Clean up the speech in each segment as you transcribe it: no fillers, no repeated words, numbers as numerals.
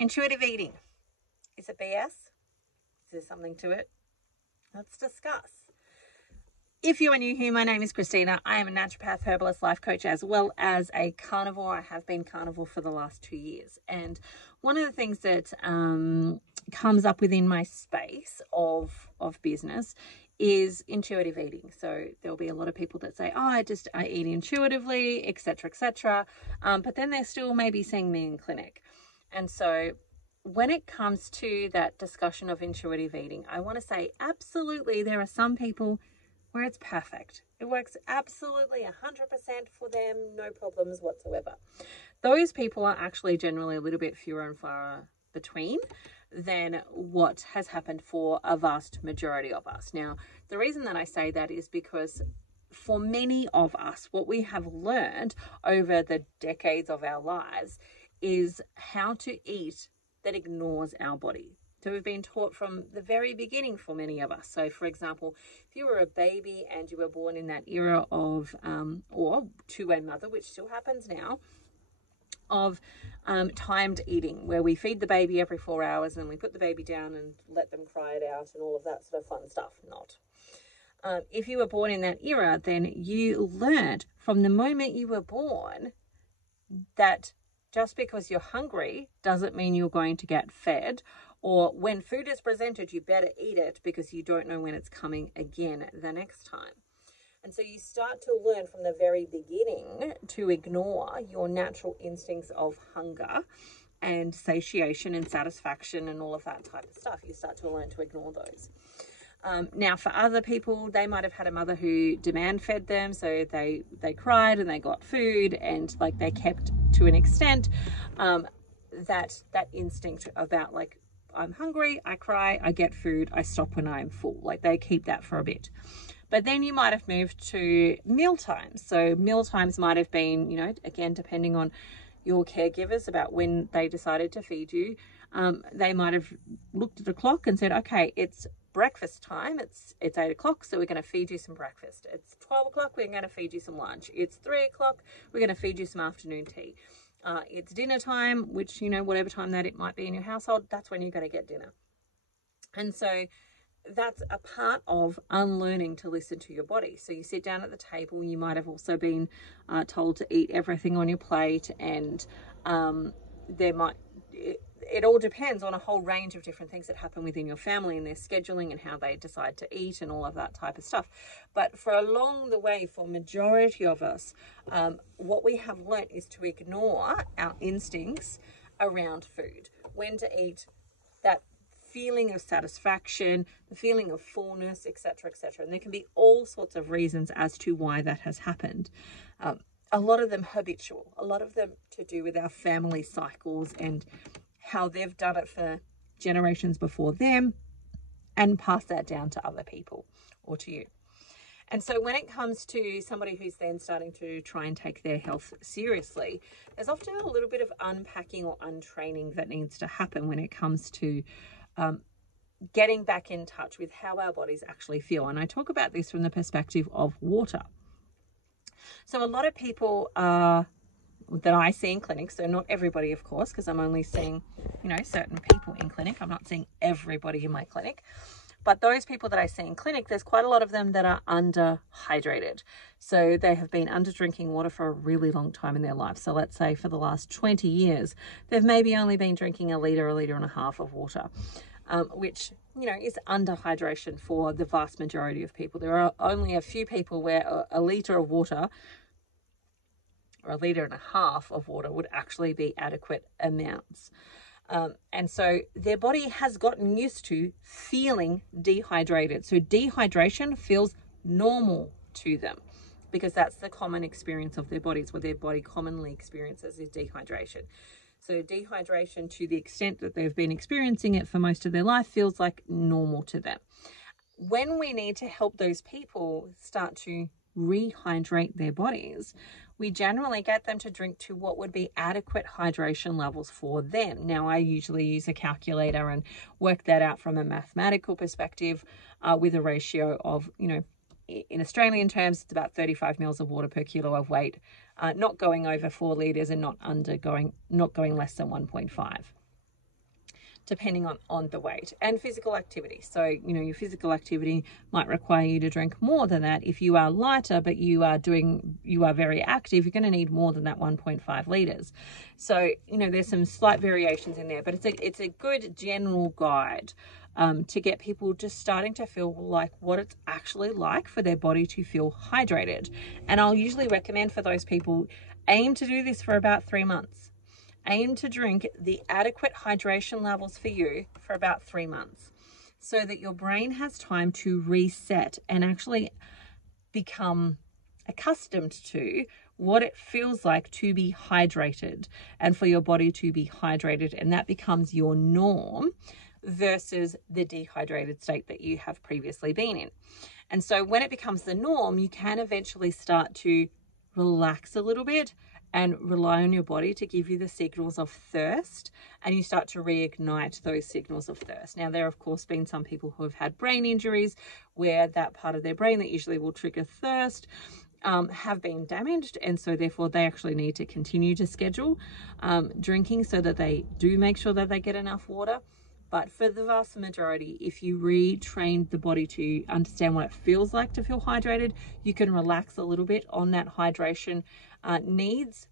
Intuitive eating. Is it BS? Is there something to it? Let's discuss. If you are new here, my name is Christina. I am a naturopath, herbalist, life coach, as well as a carnivore. I have been carnivore for the last 2 years. And one of the things that comes up within my space of business is intuitive eating. So there'll be a lot of people that say, I eat intuitively, etc., etc. But then they're still maybe seeing me in clinic. And so when it comes to that discussion of intuitive eating, I want to say absolutely there are some people where it's perfect. It works absolutely 100% for them, no problems whatsoever. Those people are actually generally a little bit fewer and far between than what has happened for a vast majority of us. Now, the reason that I say that is because for many of us, what we have learned over the decades of our lives is how to eat that ignores our body. So we've been taught from the very beginning for many of us. So for example, if you were a baby and you were born in that era of, or to a mother, which still happens now, of timed eating, where we feed the baby every 4 hours and we put the baby down and let them cry it out and all of that sort of fun stuff. If you were born in that era, then you learned from the moment you were born that just because you're hungry doesn't mean you're going to get fed, or when food is presented, you better eat it because you don't know when it's coming again the next time. And so you start to learn from the very beginning to ignore your natural instincts of hunger and satiation and satisfaction and all of that type of stuff. You start to learn to ignore those. Now, for other people, they might have had a mother who demand fed them, so they cried and they got food, and like they kept to an extent that instinct about like, I'm hungry, I cry, I get food, I stop when I'm full. Like they keep that for a bit. But then you might have moved to meal times. So meal times might have been, again, depending on your caregivers about when they decided to feed you. They might have looked at the clock and said, okay, it's breakfast time. It's 8 o'clock, so we're going to feed you some breakfast. It's 12 o'clock, we're going to feed you some lunch. It's 3 o'clock, we're going to feed you some afternoon tea. It's dinner time, which, whatever time that it might be in your household, that's when you're going to get dinner. And so that's a part of unlearning to listen to your body. So you sit down at the table, you might have also been told to eat everything on your plate, and it all depends on a whole range of different things that happen within your family and their scheduling and how they decide to eat and all of that type of stuff. But for along the way, for majority of us, what we have learnt is to ignore our instincts around food, when to eat, that feeling of satisfaction, the feeling of fullness, etc., etc. And there can be all sorts of reasons as to why that has happened. A lot of them habitual, a lot of them to do with our family cycles and how they've done it for generations before them and pass that down to other people or to you. And so when it comes to somebody who's then starting to try and take their health seriously, there's often a little bit of unpacking or untraining that needs to happen when it comes to getting back in touch with how our bodies actually feel. And I talk about this from the perspective of water. So a lot of people that I see in clinic, so not everybody, of course, because I'm only seeing, certain people in clinic. I'm not seeing everybody in my clinic. But those people that I see in clinic, there's quite a lot of them that are underhydrated. So they have been under drinking water for a really long time in their life. So let's say for the last 20 years, they've maybe only been drinking a litre and a half of water, which, is underhydration for the vast majority of people. There are only a few people where a litre of water or a litre and a half of water would actually be adequate amounts. And so their body has gotten used to feeling dehydrated. So dehydration feels normal to them because that's the common experience of their bodies. What their body commonly experiences is dehydration. So dehydration, to the extent that they've been experiencing it for most of their life, feels like normal to them. When we need to help those people start to rehydrate their bodies, we generally get them to drink to what would be adequate hydration levels for them. Now, I usually use a calculator and work that out from a mathematical perspective with a ratio of, in Australian terms, it's about 35 mils of water per kilo of weight, not going over 4 litres and not going less than 1.5. depending on the weight and physical activity. So, you know, your physical activity might require you to drink more than that. If you are lighter, but you are very active, you're going to need more than that 1.5 liters. So, you know, there's some slight variations in there, but it's a good general guide to get people just starting to feel like what it's actually like for their body to feel hydrated. And I'll usually recommend for those people, aim to do this for about 3 months. Aim to drink the adequate hydration levels for you for about 3 months so that your brain has time to reset and actually become accustomed to what it feels like to be hydrated and for your body to be hydrated, and that becomes your norm versus the dehydrated state that you have previously been in. And so when it becomes the norm, you can eventually start to relax a little bit and rely on your body to give you the signals of thirst, and you start to reignite those signals of thirst. Now, there have, of course, been some people who have had brain injuries where that part of their brain that usually will trigger thirst have been damaged, and so therefore they actually need to continue to schedule drinking so that they do make sure that they get enough water. But for the vast majority, if you retrain the body to understand what it feels like to feel hydrated, you can relax a little bit on that hydration needs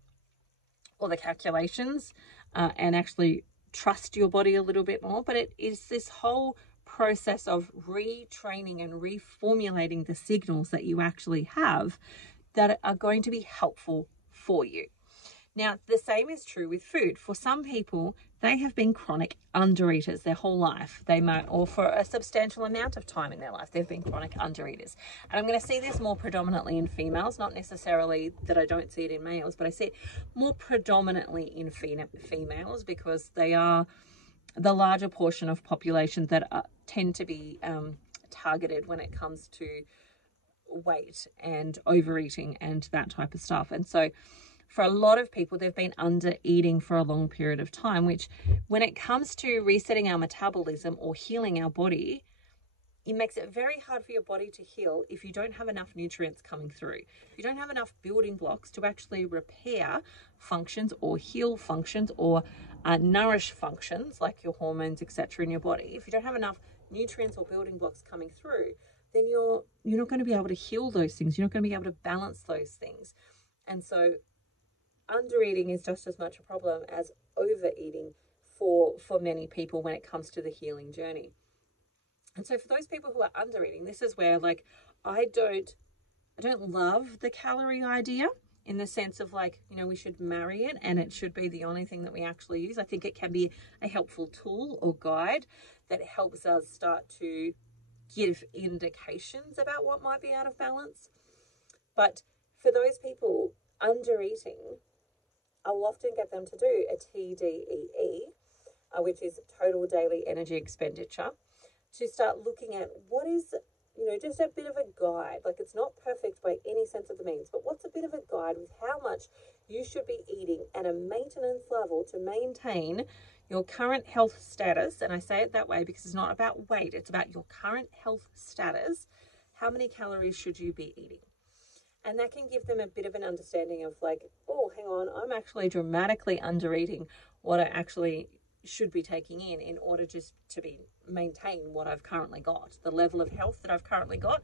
or the calculations and actually trust your body a little bit more. But it is this whole process of retraining and reformulating the signals that you actually have that are going to be helpful for you. Now, the same is true with food. For some people, they have been chronic undereaters their whole life. They might, or for a substantial amount of time in their life, they've been chronic undereaters. And I'm going to see this more predominantly in females, not necessarily that I don't see it in males, but I see it more predominantly in females because they are the larger portion of population that tend to be targeted when it comes to weight and overeating and that type of stuff. And so for a lot of people, they've been under eating for a long period of time, which when it comes to resetting our metabolism or healing our body, it makes it very hard for your body to heal if you don't have enough nutrients coming through. If you don't have enough building blocks to actually repair functions or heal functions or nourish functions like your hormones, etc. in your body, if you don't have enough nutrients or building blocks coming through, then you're not going to be able to heal those things. You're not going to be able to balance those things. And so undereating is just as much a problem as overeating for many people when it comes to the healing journey. And so for those people who are undereating, this is where, like, I don't love the calorie idea in the sense of, like, you know, we should marry it and it should be the only thing that we actually use. I think it can be a helpful tool or guide that helps us start to give indications about what might be out of balance. But for those people undereating, I'll often get them to do a TDEE, which is total daily energy expenditure, to start looking at what is, you know, just a bit of a guide. Like, it's not perfect by any sense of the means, but what's a bit of a guide with how much you should be eating at a maintenance level to maintain your current health status. And I say it that way because it's not about weight, it's about your current health status. How many calories should you be eating? And that can give them a bit of an understanding of, like, oh, hang on, I'm actually dramatically under-eating what I actually should be taking in order just to maintain what I've currently got. The level of health that I've currently got,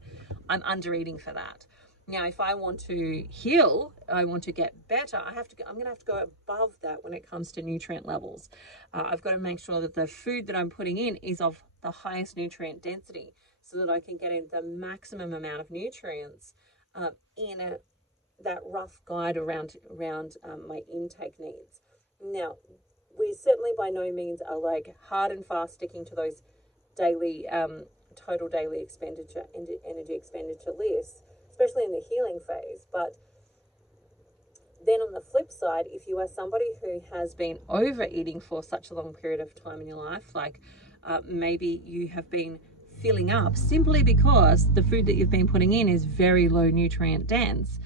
I'm under-eating for that. Now, if I want to heal, I want to get better, I'm going to have to go above that when it comes to nutrient levels. I've got to make sure that the food that I'm putting in is of the highest nutrient density so that I can get in the maximum amount of nutrients in that rough guide around my intake needs. Now, we certainly by no means are like hard and fast sticking to those daily total daily expenditure and energy expenditure lists, especially in the healing phase. But then on the flip side, if you are somebody who has been overeating for such a long period of time in your life, like maybe you have been filling up simply because the food that you've been putting in is very low nutrient dense,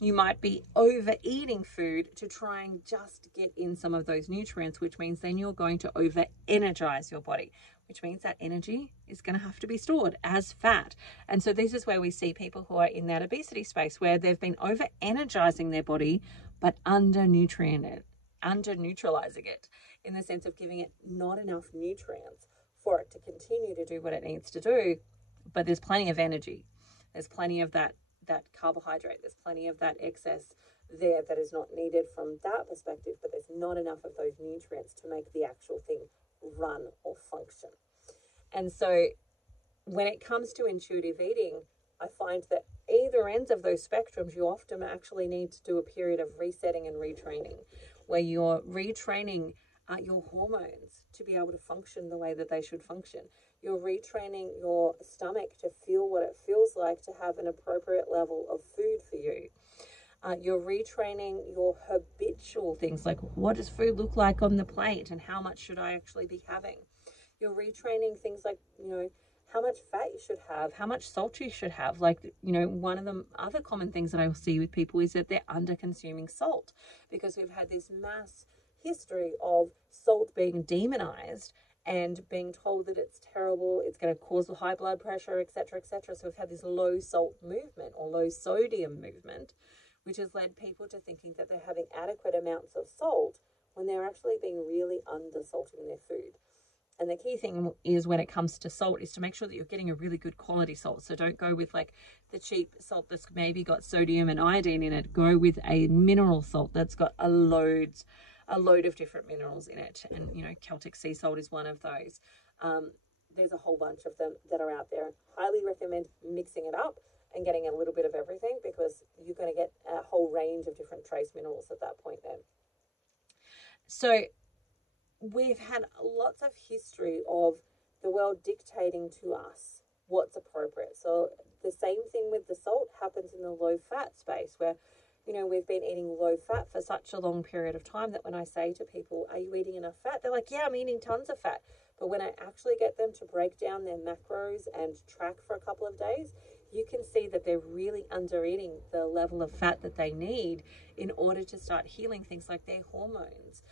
you might be overeating food to try and just get in some of those nutrients, which means then you're going to over-energize your body, which means that energy is going to have to be stored as fat. And so this is where we see people who are in that obesity space where they've been over-energizing their body but under-neutralizing it in the sense of giving it not enough nutrients for it to continue to do what it needs to do. But there's plenty of energy. There's plenty of that carbohydrate. There's plenty of that excess there that is not needed from that perspective, but there's not enough of those nutrients to make the actual thing run or function. And so when it comes to intuitive eating, I find that either ends of those spectrums, you often actually need to do a period of resetting and retraining, where you're retraining your hormones to be able to function the way that they should function. You're retraining your stomach to feel what it feels like to have an appropriate level of food for you. You're retraining your habitual things, like what does food look like on the plate and how much should I actually be having? You're retraining things like, how much fat you should have, how much salt you should have. Like, one of the other common things that I will see with people is that they're under consuming salt, because we've had this mass history of salt being demonized and being told that it's terrible, it's going to cause high blood pressure, etc., etc. So we've had this low salt movement or low sodium movement, which has led people to thinking that they're having adequate amounts of salt when they're actually being really under-salting their food. And the key thing is, when it comes to salt, is to make sure that you're getting a really good quality salt. So don't go with like the cheap salt that's maybe got sodium and iodine in it. Go with a mineral salt that's got a load of different minerals in it. And, Celtic sea salt is one of those. There's a whole bunch of them that are out there. Highly recommend mixing it up and getting a little bit of everything, because you're going to get a whole range of different trace minerals at that point then. So we've had lots of history of the world dictating to us what's appropriate. So the same thing with the salt happens in the low fat space, where, we've been eating low fat for such a long period of time that when I say to people, are you eating enough fat? They're like, yeah, I'm eating tons of fat. But when I actually get them to break down their macros and track for a couple of days, you can see that they're really under eating the level of fat that they need in order to start healing things like their hormones,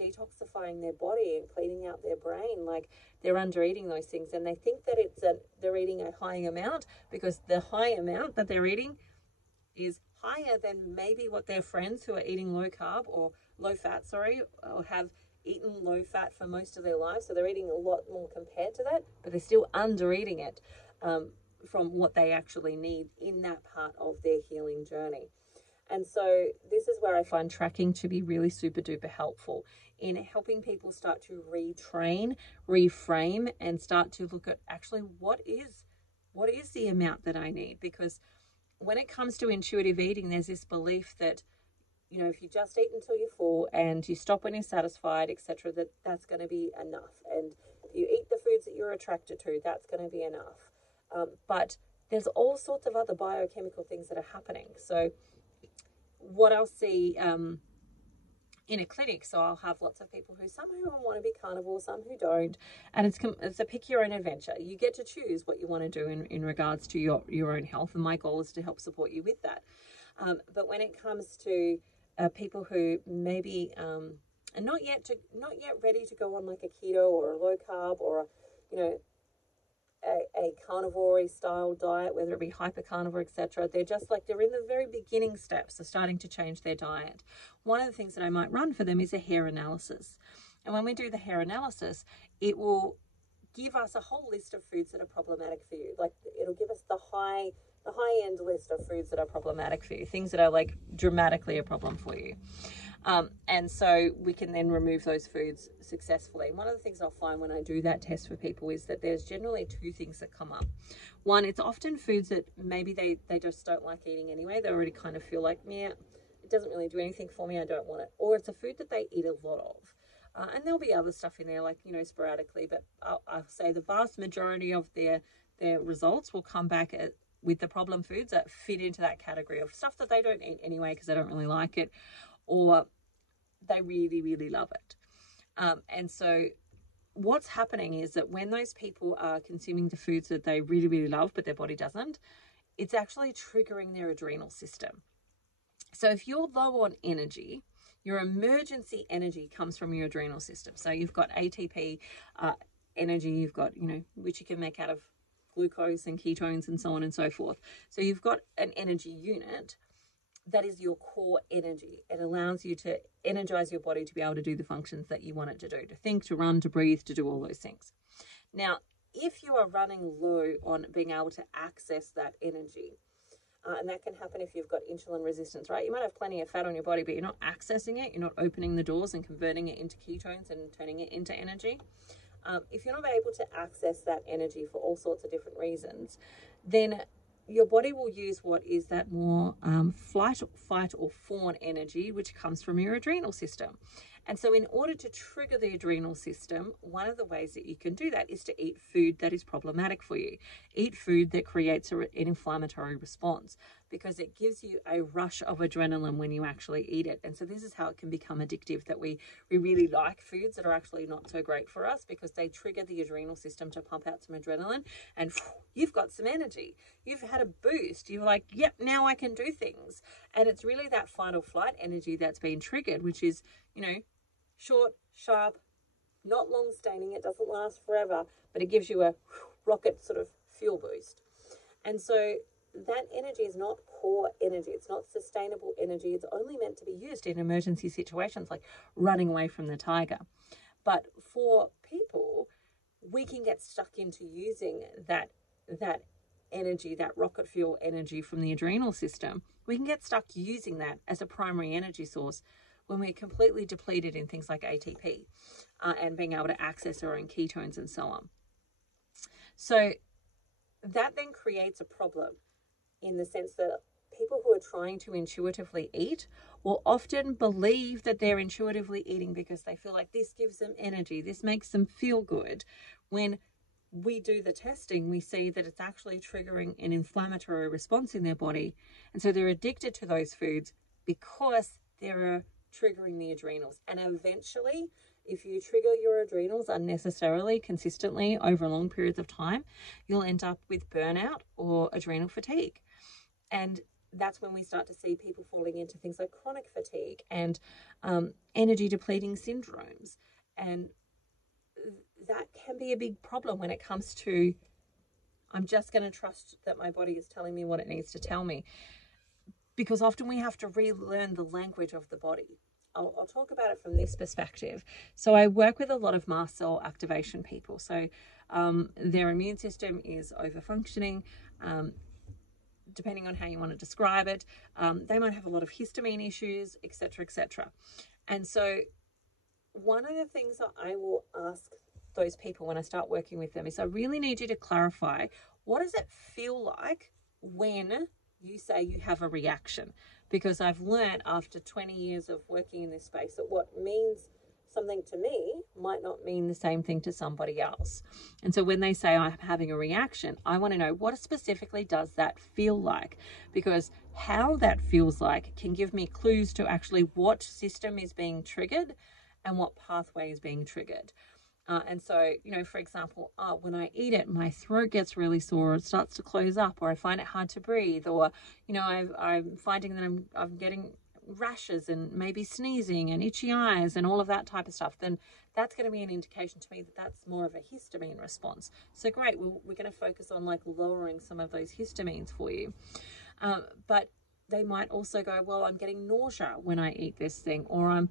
detoxifying their body and cleaning out their brain. Like, they're under eating those things, and they think that they're eating a high amount, because the high amount that they're eating is higher than maybe what their friends who are eating low carb or low fat, or have eaten low fat for most of their lives. So they're eating a lot more compared to that, but they're still under eating it from what they actually need in that part of their healing journey. And so this is where I find tracking to be really super duper helpful in helping people start to retrain, reframe, and start to look at actually what is the amount that I need. Because when it comes to intuitive eating, there's this belief that, if you just eat until you're full and you stop when you're satisfied, etc., that's going to be enough. And if you eat the foods that you're attracted to, that's going to be enough. But there's all sorts of other biochemical things that are happening. So what I'll see in a clinic, so I'll have lots of people some who want to be carnivore, some who don't, and it's a pick your own adventure. You get to choose what you want to do in regards to your own health, and my goal is to help support you with that. But when it comes to people who maybe are not yet ready to go on like a keto or a low carb or a carnivore style diet, whether it be hyper carnivore, etc. They're in the very beginning steps of starting to change their diet. One of the things that I might run for them is a hair analysis. And when we do the hair analysis, it will give us a whole list of foods that are problematic for you. Like, it'll give us the high end list of foods that are problematic for you, things that are like dramatically a problem for you. And so we can then remove those foods successfully. One of the things I'll find when I do that test for people is that there's generally two things that come up. One, it's often foods that maybe they just don't like eating anyway. They already kind of feel like, yeah, it doesn't really do anything for me, I don't want it. Or it's a food that they eat a lot of. And there'll be other stuff in there, like, sporadically, but I'll say the vast majority of their results will come back with the problem foods that fit into that category of stuff that they don't eat anyway because they don't really like it, or they really, really love it. And so what's happening is that when those people are consuming the foods that they really, really love, but their body doesn't, it's actually triggering their adrenal system. So if you're low on energy, your emergency energy comes from your adrenal system. So you've got ATP energy, you've got, which you can make out of glucose and ketones and so on and so forth. So you've got an energy unit that is your core energy. It allows you to energize your body to be able to do the functions that you want it to do, to think, to run, to breathe, to do all those things. Now, if you are running low on being able to access that energy, and that can happen if you've got insulin resistance, right? You might have plenty of fat on your body, but you're not accessing it. You're not opening the doors and converting it into ketones and turning it into energy. If you're not able to access that energy for all sorts of different reasons, then your body will use what is that more flight, fight, or fawn energy, which comes from your adrenal system. And so in order to trigger the adrenal system, one of the ways that you can do that is to eat food that is problematic for you. Eat food that creates an inflammatory response, because it gives you a rush of adrenaline when you actually eat it. And so this is how it can become addictive, that we really like foods that are actually not so great for us, because they trigger the adrenal system to pump out some adrenaline, and you've got some energy. You've had a boost. You're like, yep, now I can do things. And it's really that fight or flight energy that's been triggered, which is, short, sharp, not long staining. It doesn't last forever, but it gives you a rocket sort of fuel boost. And so that energy is not core energy. It's not sustainable energy. It's only meant to be used in emergency situations like running away from the tiger. But for people, we can get stuck into using that energy, that rocket fuel energy from the adrenal system. We can get stuck using that as a primary energy source when we're completely depleted in things like ATP and being able to access our own ketones and so on. So that then creates a problem, in the sense that people who are trying to intuitively eat will often believe that they're intuitively eating because they feel like this gives them energy, this makes them feel good. When we do the testing, we see that it's actually triggering an inflammatory response in their body. And so they're addicted to those foods because they're triggering the adrenals. And eventually, if you trigger your adrenals unnecessarily, consistently over long periods of time, you'll end up with burnout or adrenal fatigue. And that's when we start to see people falling into things like chronic fatigue and energy depleting syndromes. And that can be a big problem when it comes to, I'm just going to trust that my body is telling me what it needs to tell me. Because often we have to relearn the language of the body. I'll talk about it from this perspective. So I work with a lot of mast cell activation people. So their immune system is over-functioning, depending on how you want to describe it. They might have a lot of histamine issues, etc., etc. And so one of the things that I will ask those people when I start working with them is, I really need you to clarify, what does it feel like when you say you have a reaction? Because I've learned after 20 years of working in this space that what means something to me might not mean the same thing to somebody else. And so when they say I'm having a reaction, I want to know, what specifically does that feel like? Because how that feels like can give me clues to actually what system is being triggered and what pathway is being triggered. And so, for example, when I eat it, my throat gets really sore, it starts to close up, or I find it hard to breathe, or, I'm finding that I'm getting rashes and maybe sneezing and itchy eyes and all of that type of stuff, then that's going to be an indication to me that that's more of a histamine response. So great, we're going to focus on lowering some of those histamines for you. But they might also go, well, I'm getting nausea when I eat this thing, or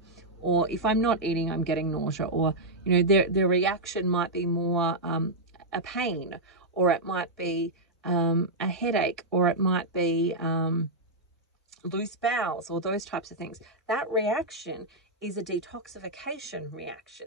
if I'm not eating, I'm getting nausea, or, their reaction might be more a pain, or it might be a headache, or it might be loose bowels, or those types of things. That reaction is a detoxification reaction.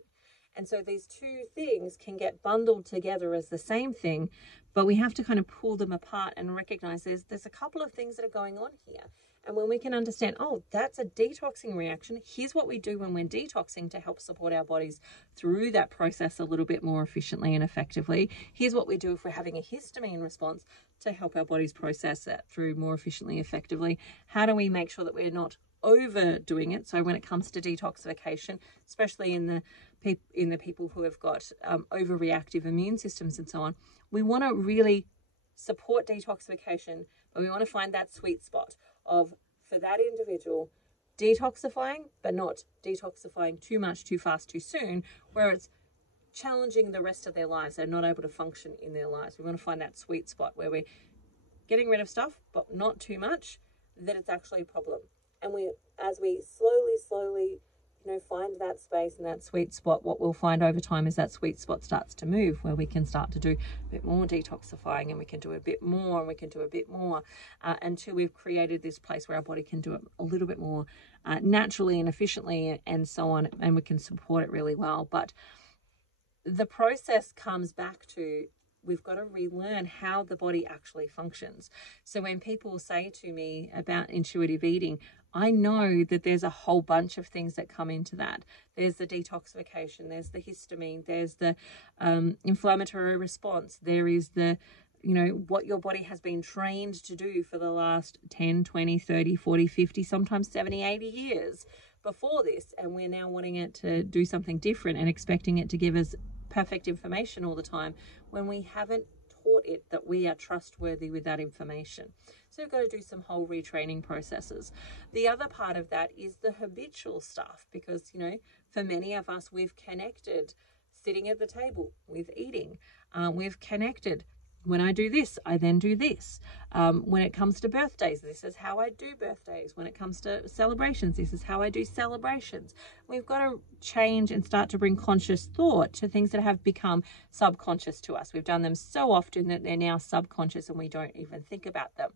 And so these two things can get bundled together as the same thing, but we have to kind of pull them apart and recognize there's a couple of things that are going on here. And when we can understand, oh, that's a detoxing reaction, here's what we do when we're detoxing to help support our bodies through that process a little bit more efficiently and effectively. Here's what we do if we're having a histamine response to help our bodies process that through more efficiently, effectively. How do we make sure that we're not overdoing it? So when it comes to detoxification, especially in the people who have got overreactive immune systems and so on, we want to really support detoxification, but we want to find that sweet spot of, for that individual, detoxifying, but not detoxifying too much, too fast, too soon, where it's challenging the rest of their lives. They're not able to function in their lives. We want to find that sweet spot where we're getting rid of stuff, but not too much, that it's actually a problem. And as we slowly, find that space and that sweet spot, what we'll find over time is that sweet spot starts to move, where we can start to do a bit more detoxifying, and we can do a bit more, and we can do a bit more, until we've created this place where our body can do it a little bit more naturally and efficiently, and so on, and we can support it really well. But the process comes back to, we've got to relearn how the body actually functions. So when people say to me about intuitive eating, I know that there's a whole bunch of things that come into that. There's the detoxification, there's the histamine, there's the inflammatory response, there is the, what your body has been trained to do for the last 10, 20, 30, 40, 50, sometimes 70, 80 years before this. And we're now wanting it to do something different and expecting it to give us perfect information all the time, when we haven't taught it that we are trustworthy with that information. So we've got to do some whole retraining processes. The other part of that is the habitual stuff, because, for many of us, we've connected sitting at the table with eating. We've connected, when I do this, I then do this. When it comes to birthdays, this is how I do birthdays. When it comes to celebrations, this is how I do celebrations. We've got to change and start to bring conscious thought to things that have become subconscious to us. We've done them so often that they're now subconscious and we don't even think about them.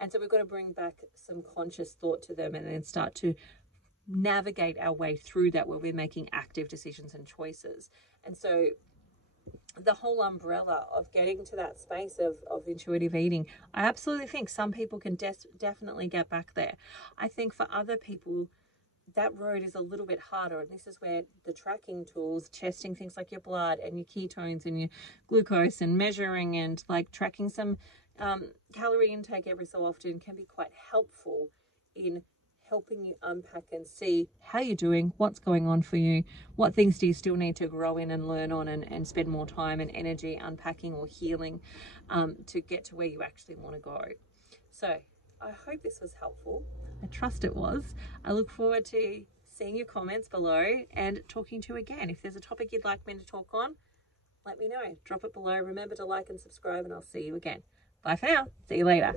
And so we've got to bring back some conscious thought to them, and then start to navigate our way through that, where we're making active decisions and choices. And so the whole umbrella of getting to that space of intuitive eating, I absolutely think some people can definitely get back there. I think for other people, that road is a little bit harder, and this is where the tracking tools, testing things like your blood and your ketones and your glucose, and measuring and tracking some calorie intake every so often, can be quite helpful in helping you unpack and see how you're doing, what's going on for you, what things do you still need to grow in and learn on, and spend more time and energy unpacking or healing to get to where you actually want to go. So I hope this was helpful. I trust it was. I look forward to seeing your comments below and talking to you again. If there's a topic you'd like me to talk on, let me know. Drop it below. Remember to like and subscribe, and I'll see you again. Bye for now. See you later.